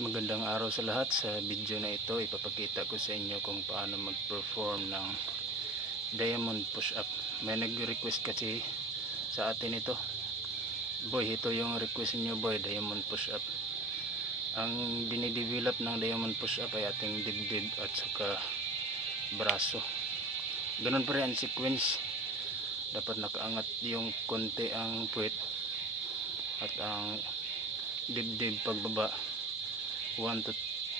Magandang araw sa lahat. Sa video na ito ipapakita ko sa inyo kung paano mag-perform ng diamond push-up. May nag-request kasi sa atin ito. Boy, ito yung request niyo boy, diamond push-up. Ang dinidevelop ng diamond push-up ay ating dibdib at saka braso. Ganun pa rin ang sequence. Dapat nakaangat yung konti ang puwet at ang dibdib pagbaba 1 to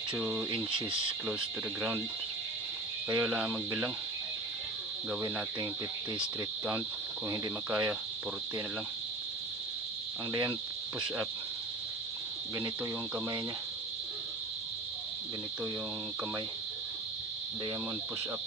2 inches close to the ground. Kayo lang magbilang. Gawin natin 50 straight count. Kung hindi makaya 40 na lang. Ang diamond push up, ganito yung kamay nya, ganito yung kamay. Diamond push up.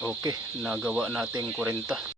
Okay, nagawa natin 40.